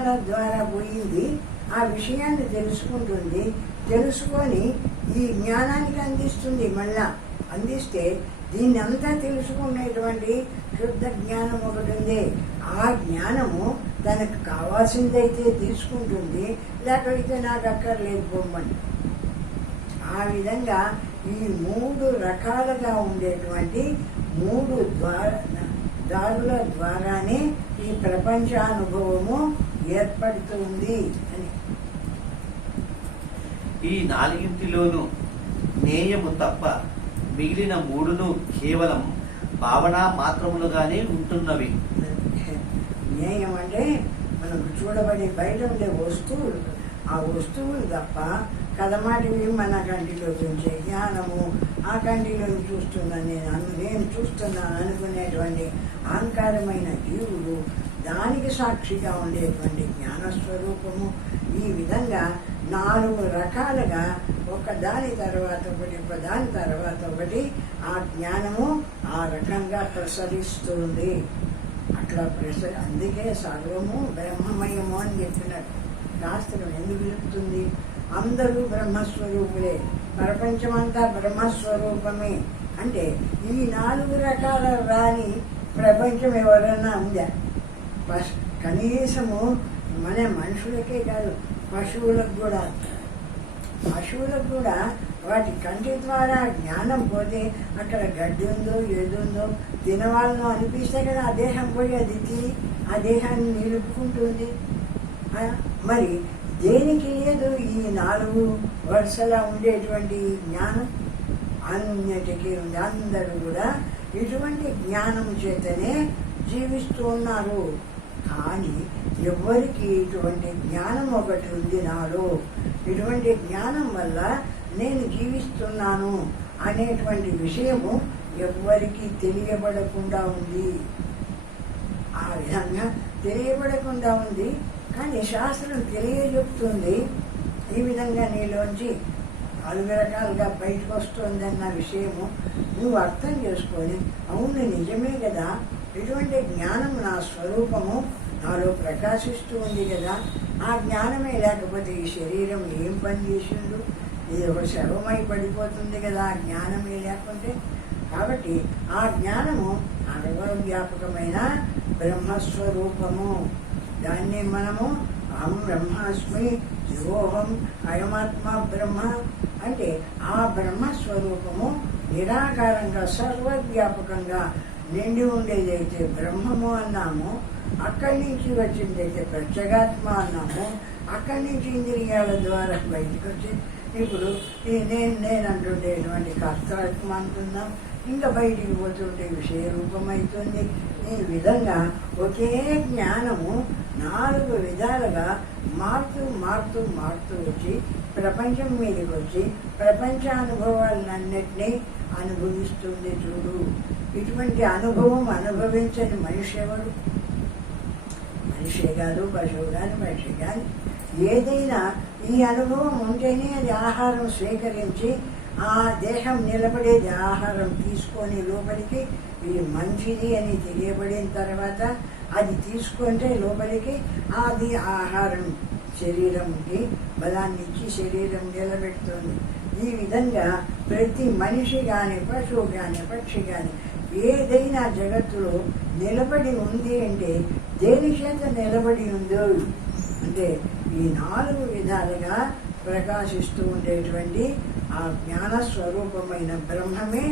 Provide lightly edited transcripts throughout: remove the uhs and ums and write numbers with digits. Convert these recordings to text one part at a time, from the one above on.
ద్వారా పోయింది ఆ విషయాన్ని తెలుసుకుంటుంది. తెలుసుకొని ఈ జ్ఞానానికి అందిస్తుంది. మళ్ళా అందిస్తే దీన్ని అంతా తెలుసుకునేటువంటి శుద్ధ జ్ఞానం ఒకటి ఉంది. ఆ జ్ఞానము తనకు కావాల్సిందైతే తీసుకుంటుంది, లేకపోతే నాకు అక్కర్లేదు బొమ్మని. ఆ విధంగా ఈ 3 రకాలుగా ఉండేటువంటి 3 దారుల ద్వారానే ఈ ప్రపంచానుభవము ఏర్పడుతుంది అని. ఈ 4 జ్ఞేయము తప్ప మిగిలిన 3 కేవలం భావన మాత్రములుగానే ఉంటున్నవి. జ్ఞేయం అంటే మనకు చూడబడి బయట ఉండే వస్తువులు, ఆ వస్తువులు తప్ప కదమాటివి మన కంటిలో చూసే జ్ఞానము, ఆ కంటిలో చూస్తున్నాను నేను చూస్తున్నాను అనుకునేటువంటి అహంకారమైన జీవులు, దానికి సాక్షిగా ఉండేటువంటి జ్ఞానస్వరూపము. ఈ విధంగా 4 రకాలుగా ఒకదాని తర్వాత ఒకటి, ఒకదాని తర్వాత ఒకటి ఆ జ్ఞానము ఆ రకంగా ప్రసరిస్తుంది. అట్లా అందుకే సర్వము బ్రహ్మమయము అని చెప్పినట్టు శాస్త్రం ఎందుకు చెప్తుంది? అందరూ బ్రహ్మస్వరూపులే, ప్రపంచమంతా బ్రహ్మస్వరూపమే. అంటే ఈ 4 రకాల రాని ప్రపంచం ఎవరన్నా ఉందా? కనీసము మన మనుషులకే కాదు, పశువులకు కూడా వాటి కంటి ద్వారా జ్ఞానం పోతే అక్కడ గడ్డి ఉందో ఏదుందో తినవాళ్ళనో అనిపిస్తే కదా ఆ దేహం పోయి అది తిని ఆ దేహాన్ని నిలుపుకుంటుంది. మరి దేనికి లేదు ఈ 4 వరుసలా ఉండేటువంటి జ్ఞానం? అన్నిటికీ ఉంది. అందరూ కూడా ఇటువంటి జ్ఞానం చేతనే జీవిస్తూ ఉన్నారు. కానీ ఎవరికి ఇటువంటి జ్ఞానం ఒకటి ఉంది నాలో, ఇటువంటి జ్ఞానం వల్ల నేను జీవిస్తున్నాను అనేటువంటి విషయము ఎవరికి తెలియబడకుండా ఉంది. ఆ విధంగా తెలియబడకుండా ఉంది. కానీ శాస్త్రం తెలియజెప్తుంది, ఈ విధంగా నీలోంచి 4 రకాలుగా బయటకు వస్తుందన్న విషయము నువ్వు అర్థం చేసుకొని, అవును నిజమే కదా, ఇటువంటి జ్ఞానం నా స్వరూపము నాలో ప్రకాశిస్తూ ఉంది కదా, ఆ జ్ఞానమే లేకపోతే ఈ శరీరం ఏం పని చేసిండు? ఇది ఒక శవమై పడిపోతుంది కదా ఆ జ్ఞానమే లేకుంటే. కాబట్టి ఆ జ్ఞానము సర్వవ్యాపకమైన బ్రహ్మస్వరూపము. దాన్ని మనము అహం బ్రహ్మాస్మి యోహం అయమాత్మ బ్రహ్మ అంటే ఆ బ్రహ్మస్వరూపము నిరాకారంగా సర్వవ్యాపకంగా నిండి ఉండేదైతే బ్రహ్మము అన్నాము, అక్కడి నుంచి వచ్చిందైతే ప్రత్యేగాత్మ అన్నాము, అక్కడి నుంచి ఇంద్రియాల ద్వారా బయటకు వచ్చి ఇప్పుడు నేను అంటుండేటువంటి కర్తాత్మ అంటున్నాం, ఇంకా బయటికి పోతుంటే విషయ రూపమవుతుంది. ఈ విధంగా ఒకే జ్ఞానము 4 విధాలుగా మారుతూ మారుతూ మారుతూ వచ్చి ప్రపంచం మీదకి వచ్చి ప్రపంచానుభవాలన్నిటినీ అనుభవిస్తుంది. చూడు, ఇటువంటి అనుభవం అనుభవించని మనిషి ఎవరు? మనిషే కాదు, పశువు కానీ మనిషి కానీ ఏదైనా ఈ అనుభవం ఉంటేనే అది ఆహారం స్వీకరించి ఆ దేహం నిలబడేది. ఆహారం తీసుకొని లోపలికి ఇది మంచిది అని తెలియబడిన తర్వాత అది తీసుకుంటే లోపలికి అది ఆహారం శరీరంకి బలాన్ని ఇచ్చి శరీరం నిలబెడుతుంది. ఈ విధంగా ప్రతి మనిషి కానీ పశువు కానీ పక్షి కానీ ఏదైనా జగత్తులో నిలబడి ఉంది అంటే దేని చేత నిలబడి ఉందో అంటే ఈ 4 విధాలుగా ప్రకాశిస్తూ ఉండేటువంటి ఆ జ్ఞాన స్వరూపమైన బ్రహ్మమే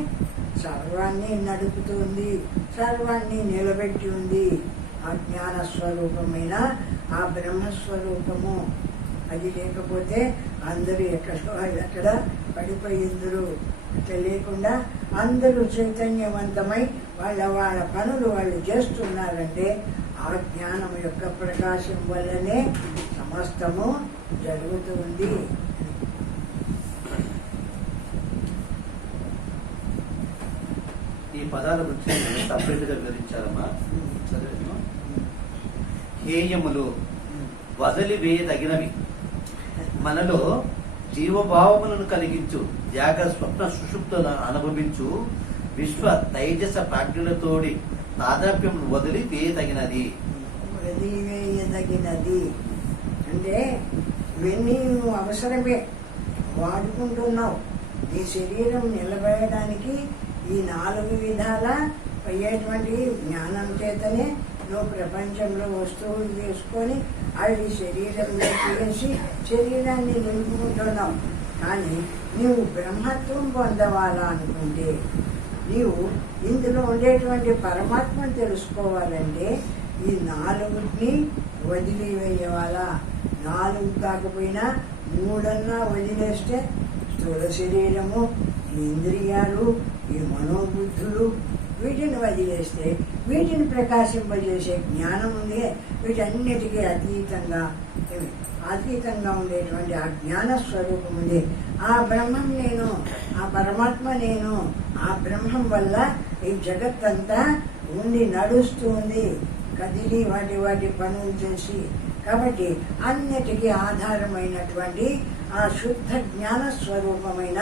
సర్వాన్ని నడుపుతుంది, సర్వాన్ని నిలబెట్టి ఉంది. ఆ జ్ఞాన స్వరూపమైన ఆ బ్రహ్మస్వరూపము అది లేకపోతే అందరూ ఎక్కడ పడిపోయిందరు. అట్లా లేకుండా అందరూ చైతన్యవంతమై వాళ్ళ పనులు వాళ్ళు చేస్తున్నారంటే ఆ జ్ఞానం యొక్క ప్రకాశం వల్లనే సమస్తము జరుగుతుంది. ఈ పదాల గురించి సపరేట్ గా వివరించారమ్మా. హేయములు వదిలివేయదగినవి, మనలో జీవభావములను కలిగించు త్యాగ స్వప్న సుషుప్తులను అనుభవించు విశ్వ తైజస ప్రాజ్ఞులతోడి తాదాప్యమును వదిలి వేయదగినది. వదిలివేయదగినది. అంటే ఇవన్నీ నువ్వు అవసరమే వాడుకుంటున్నావు. నీ శరీరం నిలబడడానికి ఈ 4 విధాల అయ్యేటువంటి జ్ఞానం చేతనే నువ్వు ప్రపంచంలో వస్తువులు తీసుకొని అవి శరీరంలో వేసి శరీరాన్ని నిలుపుకుంటున్నావు. కానీ నీవు బ్రహ్మత్వం పొందవాలా అనుకుంటే, నీవు ఇందులో ఉండేటువంటి పరమాత్మను తెలుసుకోవాలంటే ఈ 4ని వదిలివేయవాలా. 4 కాకపోయినా 3 వదిలేస్తే స్థూల శరీరము, ఈ ఇంద్రియాలు, ఈ మనోబుద్ధులు వీటిని వదిలేస్తే వీటిని ప్రకాశింపజేసే జ్ఞానం ఉంది. వీటన్నిటికీ అతీతంగా ఉండేటువంటి ఆ జ్ఞాన స్వరూపం ఉంది. ఆ బ్రహ్మం నేను, ఆ పరమాత్మ నేను. ఆ బ్రహ్మం వల్ల ఈ జగత్తంతా ఉండి నడుస్తూ ఉంది, కదిలి వాటి పనులు చేసి. కాబట్టి అన్నిటికీ ఆధారమైనటువంటి ఆ శుద్ధ జ్ఞాన స్వరూపమైన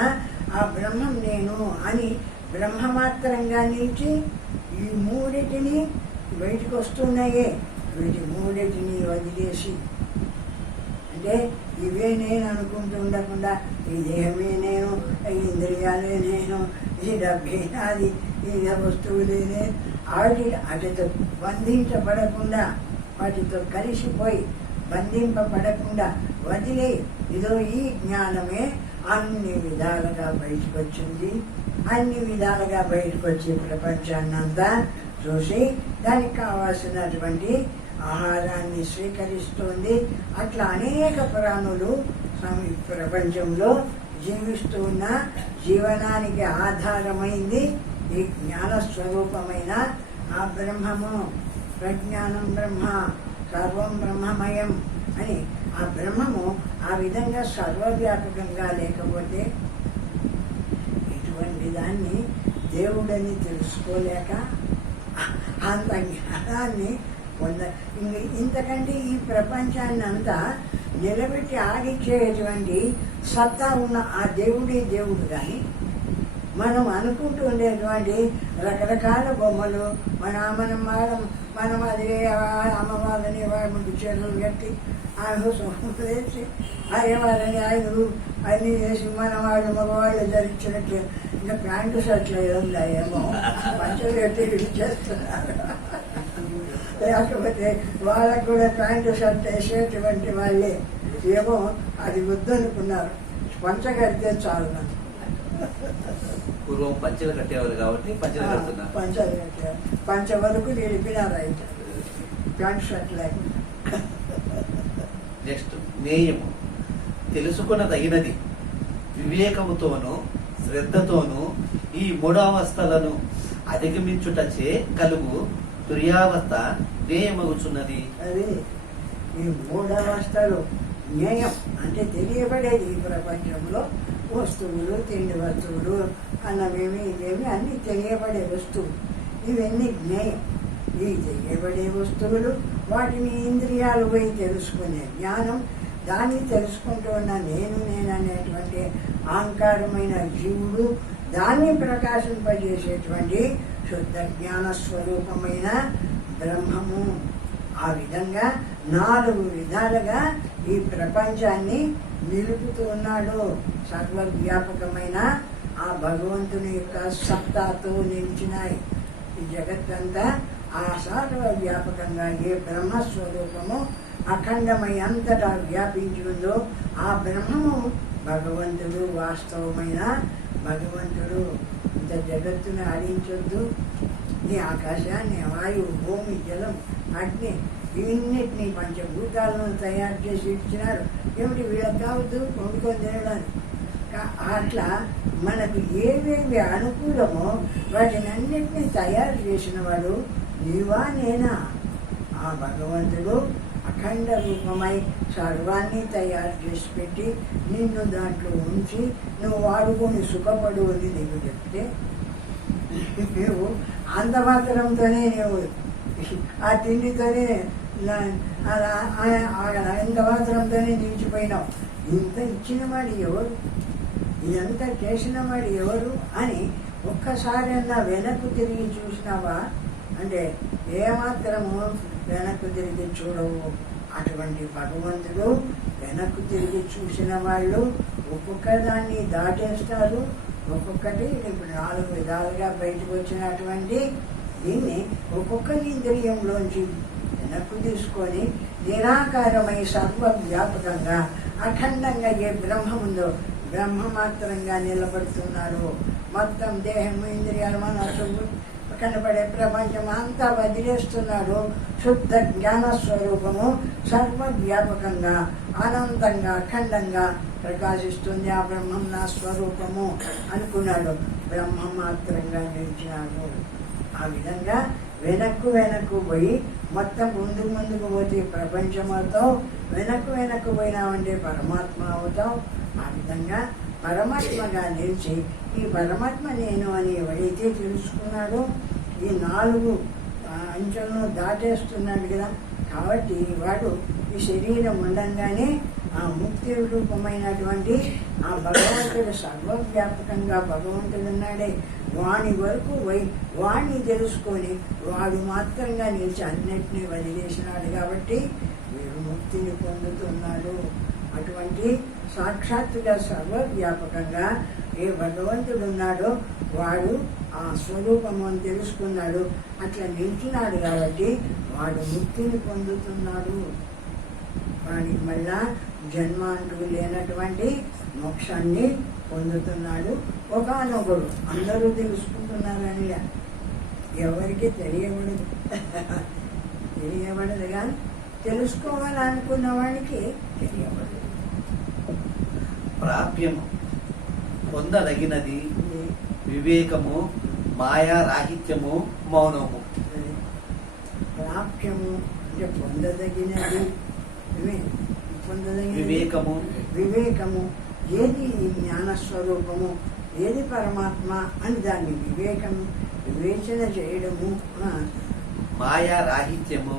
ఆ బ్రహ్మం నేను అని బ్రహ్మమాత్రంగా నిలిచి ఈ 3టిని బయటకు వస్తున్నాయే, వీటి 3టిని వదిలేసి, అంటే ఇవే నేను అనుకుంటూ ఉండకుండా ఈ దేహమే నేను, ఈ ఇంద్రియాలే నేను, ఈ డబ్బే నాది, ఈ వస్తువులేనే, వాటితో బంధించబడకుండా, వాటితో కలిసిపోయి బంధింపబడకుండా వదిలే. ఇదో ఈ జ్ఞానమే అన్ని విధాలుగా బయటకు వచ్చింది. అన్ని విధాలుగా బయటకు వచ్చి ప్రపంచాన్నంతా చూసి దానికి కావాల్సినటువంటి ఆహారాన్ని స్వీకరిస్తుంది. అట్లా అనేక ప్రాణులు ప్రపంచంలో జీవిస్తూ ఉన్న జీవనానికి ఆధారమైంది ఈ జ్ఞాన స్వరూపమైన ఆ బ్రహ్మము. ప్రజ్ఞానం బ్రహ్మ, సర్వం బ్రహ్మమయం అని ఆ బ్రహ్మము ఆ విధంగా సర్వవ్యాపకంగా లేకపోతే ఇటువంటి దాన్ని దేవుడని తెలుసుకోలేక అంత జ్ఞానాన్ని ఇంతకంటే ఈ ప్రపంచాన్ని అంతా నిలబెట్టి ఆడిచ్చేటువంటి సత్తా ఉన్న ఆ దేవుడు కానీ మనం అనుకుంటూ ఉండేటువంటి రకరకాల బొమ్మలు మనం అది అమ్మవారిని వాడి చెరువులు కట్టి ఆయన వేసి అయ్యవారిని అన్నీ వేసి మగవాళ్ళు ధరించినట్టు ఇంకా ప్యాంటు షర్ట్లు ఏమో పంచలు కట్టి చేస్తున్నారు. లేకపోతే వాళ్ళకు కూడా ప్యాంటు షర్ట్ వేసేటువంటి వాళ్ళే ఏమో అది వద్దనుకున్నారు. పంచ కడితే చాలు. పూర్వం పంచలు కట్టేవారు కాబట్టి పంచలు కడుతున్నారు. పంచలు కట్టారు, పంచ వరకు నిలిపినారు అయితే ప్యాంట్ షర్ట్ లేకుండా. నెక్స్ట్ జ్ఞేయము, తెలుసుకొనదగినది. వివేకముతోనూ శ్రద్ధతోనూ ఈ 3 అవస్థలను అధిగమించుటచే కలుగు తుర్యావస్థ జ్ఞేయమగుచున్నది. అది ఈ 3 అవస్థలు జ్ఞేయం అంటే తెలియబడేది. ఈ ప్రపంచంలో వస్తువులు, తిండి వస్తువులు, అన్నమేమి ఇవేమి అన్నీ తెలియబడే వస్తువులు. ఇవన్నీ జ్ఞేయం. ఈ తెలియబడే వస్తువులు వాటిని ఇంద్రియాలు పోయి తెలుసుకునే జ్ఞానం. దాన్ని తెలుసుకుంటూ ఉన్న నేననేటువంటి అహంకారమైన జీవుడు, దాన్ని ప్రకాశింపజేసేటువంటి శుద్ధ జ్ఞాన స్వరూపమైన బ్రహ్మము. ఆ విధంగా 4 విధాలుగా ఈ ప్రపంచాన్ని నిలుపుతూ ఉన్నాడు. సర్వవ్యాపకమైన ఆ భగవంతుని యొక్క సత్తాతో నిలిచినాయి ఈ జగత్తంతా. ఆ సర్వవ్యాపకంగా ఏ బ్రహ్మస్వరూపము అఖండమై అంతటా వ్యాపించి ఉందో ఆ బ్రహ్మము భగవంతుడు. వాస్తవమైన భగవంతుడు. ఇంత జగత్తును ఆడించొద్దు. ఈ ఆకాశాన్ని, వాయువు, భూమి, జలం, అగ్ని ఇవన్నిటినీ పంచభూతాలను తయారు చేసి ఇచ్చినారు. ఏమిటి వీళ్ళకి కావద్దు వండుకొని తినడానికి. అట్లా మనకు ఏవేవి అనుకూలమో వాటిని అన్నిటినీ తయారు చేసిన వాడు నీవా నేనా? ఆ భగవంతుడు అఖండ రూపమై సర్వాన్ని తయారు చేసి పెట్టి నిన్ను దాంట్లో ఉంచి నువ్వు వాడుకొని సుఖపడు అని నీకు చెప్తే నువ్వు అంత మాత్రంతోనే నువ్వు ఆ తిండితోనే ఇంత మాత్రంతోనే నిలిచిపోయినావు. ఇంత ఇచ్చిన వాడు ఎవరు, ఇదంతా చేసిన వాడు ఎవరు అని ఒక్కసారి అన్నా వెనక్కు తిరిగి చూసినావా? అంటే ఏమాత్రము వెనక్కు తిరిగి చూడవు. అటువంటి భగవంతుడు వెనక్కు తిరిగి చూసిన వాళ్ళు ఒక్కొక్క దాన్ని దాటేస్తారు. ఒక్కొక్కటి ఇప్పుడు 4 విధాలుగా బయటకు వచ్చినటువంటి దీన్ని ఒక్కొక్క ఇంద్రియంలోంచి వెనక్కు తీసుకొని నిరాకారమై సర్వవ్యాపకంగా అఖండంగా ఏ బ్రహ్మ ఉందో బ్రహ్మ మాత్రంగా నిలబడుతున్నాడు. మొత్తం దేహము, ఇంద్రియాలు, మనస్సు, కనబడే ప్రపంచం అంతా వదిలేస్తున్నాడు. శుద్ధ జ్ఞాన స్వరూపము సర్వవ్యాపకంగా అనంతంగా అఖండంగా ప్రకాశిస్తుంది. ఆ బ్రహ్మం నా స్వరూపము అనుకున్నాడు. బ్రహ్మ మాత్రంగా నిలిచినాడు. ఆ విధంగా వెనక్కు పోయి మొత్తం ముందుకు పోతే ప్రపంచం అవుతావు. వెనక్కు పోయినావంటే పరమాత్మ అవుతావు. ఆ విధంగా పరమాత్మగా నిలిచి ఈ పరమాత్మ నేను అని ఎవరైతే తెలుసుకున్నాడో ఈ 4 అంచెలను దాటేస్తున్నాడు కదా. కాబట్టి వాడు ఈ శరీరం ఉండంగానే ఆ ముక్తి రూపమైనటువంటి ఆ భగవంతుడు సర్వవ్యాపకంగా భగవంతుడు ఉన్నాడే వాణి వరకు వాణ్ణి తెలుసుకొని వాడు మాత్రంగా నిలిచి అన్నిటినీ వదిలేసినాడు. కాబట్టి వీడు ముక్తిని పొందుతున్నాడు. అటువంటి సాక్షాత్తుగా సర్వవ్యాపకంగా ఏ భగవంతుడు ఉన్నాడో వాడు ఆ స్వరూపము అని తెలుసుకున్నాడు. అట్లా నిలిచినాడు కాబట్టి వాడు ముక్తిని పొందుతున్నాడు. వాడికి మళ్ళా జన్మ అంటూ లేనటువంటి మోక్షాన్ని పొందుతున్నాడు. ఒకనొకడు అందరూ తెలుసుకుంటున్నారని ఎవరికి తెలియబడదు కానీ తెలుసుకోవాలనుకున్న వాడికి తెలియబడదు. ప్రాప్యము పొందదగినది వివేకము, మాయా రాహిత్యము, మౌనము. ప్రాప్యము అంటే పొందదగినది, వివేకము ఏది జ్ఞానస్వరూపము, ఏది పరమాత్మ అని దాన్ని వివేచన చేయడము. మాయా రాహిత్యము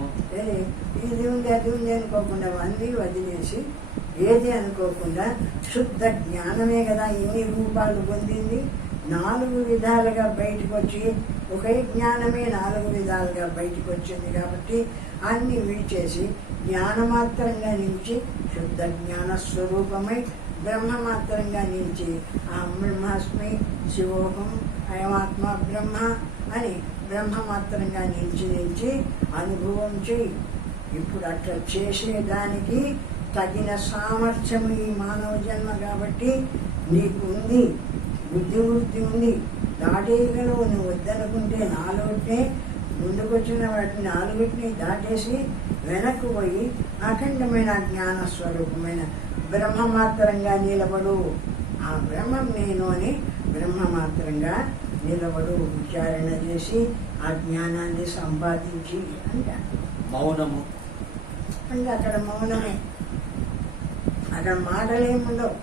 ఇది ఉంది అది ఉంది అనుకోకుండా అన్నీ వదిలేసి ఏది అనుకోకుండా శుద్ధ జ్ఞానమే కదా ఇన్ని రూపాలు పొందింది. 4 విధాలుగా బయటకు వచ్చి ఒకే జ్ఞానమే 4 విధాలుగా బయటకు వచ్చింది. కాబట్టి అన్ని విడిచేసి జ్ఞానమాత్రంగా నిలిచి శుద్ధ జ్ఞాన స్వరూపమై బ్రహ్మమాత్రంగా నిలిచి ఆ బ్రహ్మాస్మి శివోహం అయమాత్మ బ్రహ్మ అని బ్రహ్మమాత్రంగా నిలిచి అనుభవం చేయి. ఇప్పుడు అట్లా చేసేదానికి తగిన సామర్థ్యం ఈ మానవ జన్మ కాబట్టి నీకు ఉంది, బుద్ధి ఉంది, దాటేయగలవు. నువ్వు వద్దనుకుంటే 4 ముందుకొచ్చిన వాటిని 4 దాటేసి వెనక్కు పోయి అఖండమైన జ్ఞాన స్వరూపమైన బ్రహ్మమాత్రంగా నిలబడు. ఆ బ్రహ్మం నేను అని బ్రహ్మమాత్రంగా నిలబడు. విచారణ చేసి ఆ జ్ఞానాన్ని సంపాదించి అంటే మౌనము అంటే అక్కడ మౌనమే. అక్కడ మాటలేముండవు.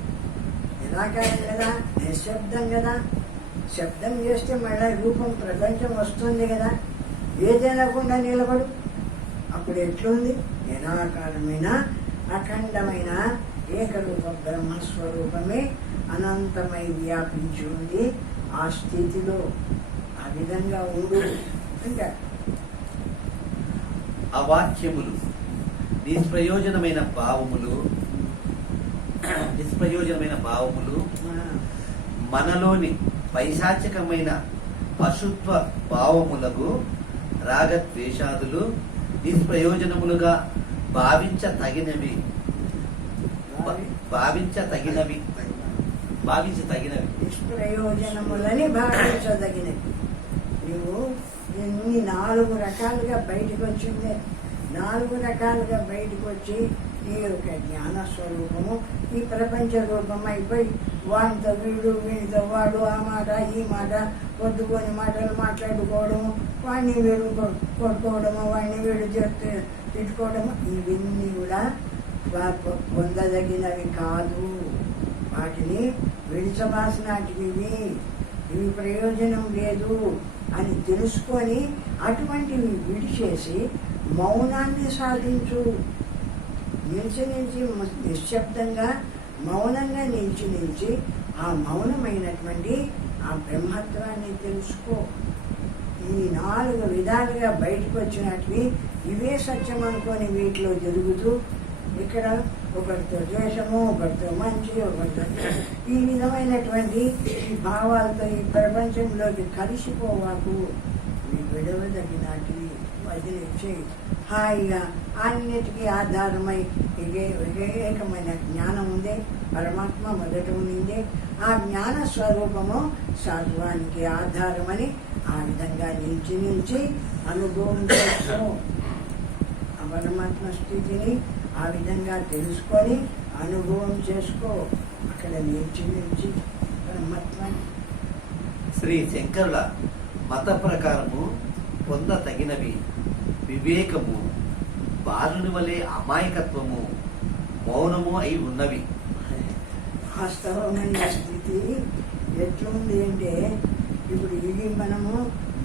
నిరాకారం కదా, నిశ్శబ్దం కదా. శబ్దం చేస్తే మళ్ళీ రూపం ప్రపంచం వస్తుంది కదా. ఏదైనాకుండా నిలబడు. అప్పుడు ఎట్లుంది? నిరాకారమైన అఖండమైన ఏకరూప బ్రహ్మస్వరూపమే అనంతమై వ్యాపించి ఉంది. ఆ స్థితిలో ఆ విధంగా ఉండు అంటే అవాక్యములు నిష్ప్రయోజనమైన భావములు మనలోని పైశాచికమైన పశుత్వ భావములకు రాగద్వేషాదులు నిష్ప్రయోజనములుగా భావించతగినవి. నిష్ప్రయోజనములని భావించదగినవి. నువ్వు ఇన్ని 4 రకాలుగా బయటకు వచ్చిందే. 4 రకాలుగా బయటకు వచ్చి ఈ యొక్క జ్ఞాన స్వరూపము ఈ ప్రపంచ రూపం అయిపోయి వాడితో వీడితో వాడు ఆ మాట ఈ మాట పొద్దుకొని మాటలు మాట్లాడుకోవడము, వాడిని వీడు కొట్టుకోవడము, వాడిని వీడు తిట్టుకోవడము, ఇవన్నీ కూడా పొందదగినవి కాదు. వాటిని విడిచబాసినాటివి, ఇవి ప్రయోజనం లేదు అని తెలుసుకొని అటువంటివి విడిచేసి మౌనాన్ని సాధించు. నిలిచి నిశ్శబ్దంగా మౌనంగా నిలిచి ఆ మౌనమైనటువంటి ఆ బ్రహ్మత్వాన్ని తెలుసుకో. ఈ 4 విధాలుగా బయటకు వచ్చినటివి ఇవే సత్యం అనుకొని వీటిలో జరుగుతూ ఇక్కడ ఒకరితో ద్వేషము, ఒకరితో మంచి, ఒకరితో ఈ విధమైనటువంటి ఈ భావాలతో ఈ ప్రపంచంలోకి కలిసిపోవాకు. ఈ విడవదగినాటివి వదిలేసి హాయిగా అన్నిటికీ ఆధారమై ఏకమైన జ్ఞానం ఉంది. పరమాత్మ మొదట ఉండింది. ఆ జ్ఞాన స్వరూపము సర్వానికి ఆధారమని ఆ విధంగా నిలిచి అనుభవం చేసుకో. ఆ పరమాత్మ స్థితిని ఆ విధంగా తెలుసుకొని అనుభవం చేసుకో. అక్కడ నిలిచి పరమాత్మని శ్రీ శంకరుల మత ప్రకారము పొందతగినవి వివేకము, బాలుని వలె అమాయకత్వము, మౌనము అయి ఉన్నవి. వాస్తవమైన స్థితి ఎట్లుంది అంటే, ఇప్పుడు ఇది మనము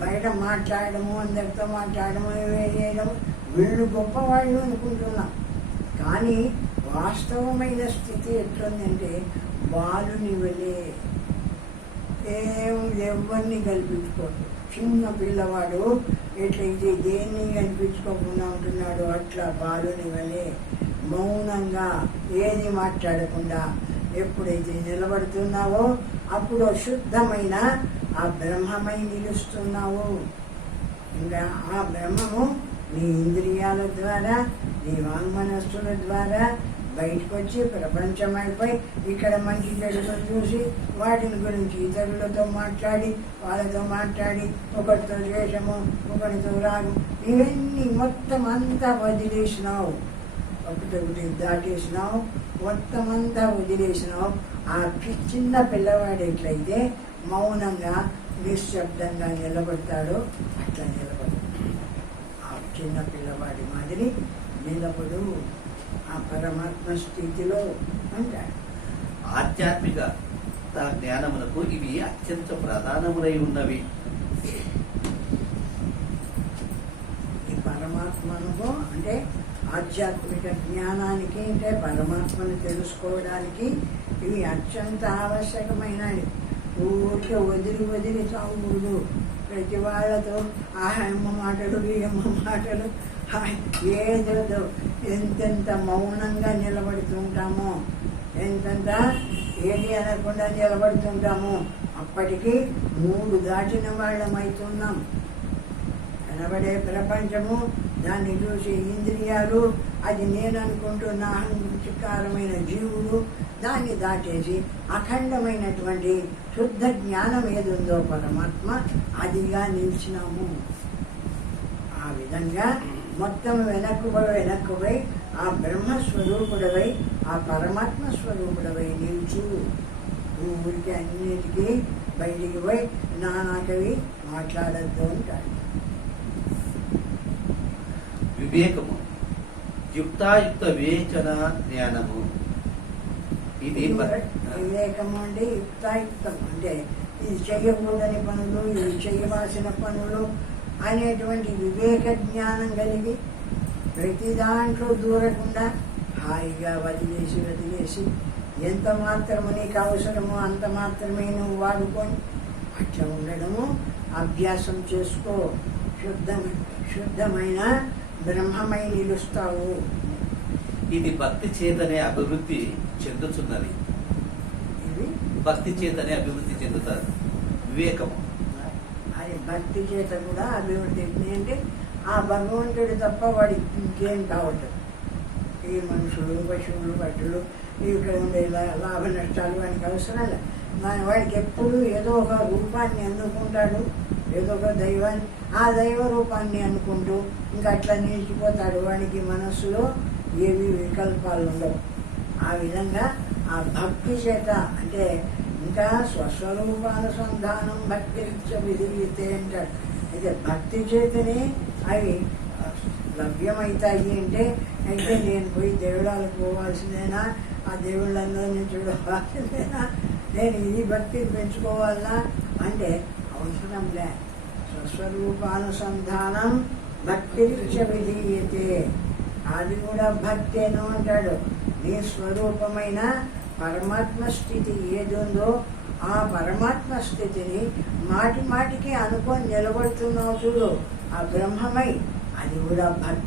బయట మాట్లాడము, అందరితో మాట్లాడము, చేయడం, వీళ్ళు గొప్పవాళ్ళు అనుకుంటున్నాం. కానీ వాస్తవమైన స్థితి ఎట్లుందంటే బాలుని వలె ఎవరిని కల్పించుకోడు. చిన్న పిల్లవాడు ఎట్లయితే దేన్ని కనిపించుకోకుండా ఉంటున్నాడు అట్లా బాలుని వలె మౌనంగా ఏది మాట్లాడకుండా ఎప్పుడైతే నిలబడుతున్నావో అప్పుడు శుద్ధమైన ఆ బ్రహ్మమై నిలుస్తున్నావు. ఇంకా ఆ బ్రహ్మము నీ ఇంద్రియాల ద్వారా, నీ వాంగ్మనస్సుల ద్వారా బయటకు వచ్చి ప్రపంచమైపోయి ఇక్కడ మంచి చెడుతో చూసి వాటిని గురించి ఇతరులతో మాట్లాడి, వాళ్ళతో మాట్లాడి, ఒకరితో ద్వేషము, ఒకరితో రాగం, ఇవన్నీ మొత్తం అంతా వదిలేసినావు. ఒకటి దాటేసినావు, మొత్తం అంతా వదిలేసినావు. ఆ చిన్న పిల్లవాడు ఎట్లయితే మౌనంగా నిశ్శబ్దంగా నిలబడతాడో అట్లా నిలబడు. ఆ చిన్న పిల్లవాడి మాదిరి నిలబడు ఆ పరమాత్మ స్థితిలో అంటాడు. ఆధ్యాత్మిక జ్ఞానములకు ఇవి అత్యంత ప్రధానములై ఉన్నవి. ఈ పరమాత్మను అంటే ఆధ్యాత్మిక జ్ఞానానికి అంటే పరమాత్మను తెలుసుకోవడానికి ఇవి అత్యంత ఆవశ్యకమైనవి. ఊరికే వదిలి చావుకూడదు. ప్రతి వాళ్ళతో ఆ అమ్మ మాటలు, ఈ అమ్మ మాటలు, ఏదో ఎంతెంత మౌనంగా నిలబడుతుంటామో, ఎంతంత ఏది అనకుండా నిలబడుతుంటామో అప్పటికి 3 దాటిన వాళ్ళమవుతున్నాం. కనబడే ప్రపంచము, దాన్ని చూసి ఇంద్రియాలు, అది నేను అనుకుంటున్న అహంకారమైన జీవులు, దాన్ని దాటేసి అఖండమైనటువంటి శుద్ధ జ్ఞానం ఏదుందో పరమాత్మ, అదిగా నిలిచినాము. ఆ విధంగా మొత్తం వెనక్కుపోయి ఆ బ్రహ్మస్వరూపుడవై, ఆ పరమాత్మ స్వరూపుడవై నిల్చు. ఊరికి అన్నిటికీ బయటికి పోయి నానాకవి మాట్లాడద్దు అంటాడు. వివేకము, యుక్తాయుక్త వివేచన జ్ఞానము. ఇది వివేకము అంటే యుక్తాయుక్తం అంటే ఇది చెయ్యకూడని పనులు, ఇది చెయ్యవలసిన పనులు అనేటువంటి వివేక జ్ఞానం కలిగి ప్రతి దాంట్లో దూరకుండా హాయిగా వదిలేసి ఎంత మాత్రము నీకు అవసరమో అంత మాత్రమే నువ్వు వాడుకొని అట్లా ఉండడము అభ్యాసం చేసుకో. శుద్ధమైన బ్రహ్మమై నిలుస్తావు. ఇది భక్తి చేతనే అభివృద్ధి చెందుతున్నది. ఇది భక్తి చేతనే అభివృద్ధి చెందుతారు వివేకము. అది భక్తి చేత కూడా అభివృద్ధి అంటే ఆ భగవంతుడు తప్ప వాడికి ఇంకేం కావట్లేదు. ఈ మనుషులు, పశువులు, పట్టులు, ఇక్కడ ఉండే లాభ నష్టాలు వానికి అవసరం లేదు. వాడికి ఎప్పుడు ఏదో ఒక రూపాన్ని అందుకుంటాడు, ఏదో ఒక దైవాన్ని, ఆ దైవ రూపాన్ని అనుకుంటూ ఇంకా అట్లా నిలిచిపోతాడు. వాడికి మనస్సులో ఏవి వికల్పాలు ఉండవు. ఆ విధంగా ఆ భక్తి చేత అంటే ఇంకా స్వస్వరూపానుసంధానం భక్తి విధితే అంటాడు. అయితే భక్తి చేతనే అవి లభ్యమవుతాయి. అయితే నేను పోయి దేవుళ్ళకు పోవాల్సిందేనా, ఆ దేవుళ్ళందరినీ చూడవలసిందేనా, నేను ఇది భక్తిని పెంచుకోవాలా అంటే అవసరం లే. స్వస్వరూపానుసంధానం భక్తి విధీయతే, అది కూడా భక్తేను అంటాడు. నీ స్వరూపమైన పరమాత్మ స్థితి ఏది ఉందో ఆ పరమాత్మ స్థితిని మాటికి అనుకొని నిలబడుతున్నావు చూడు, ఆ బ్రహ్మమై, అది కూడా భక్తి.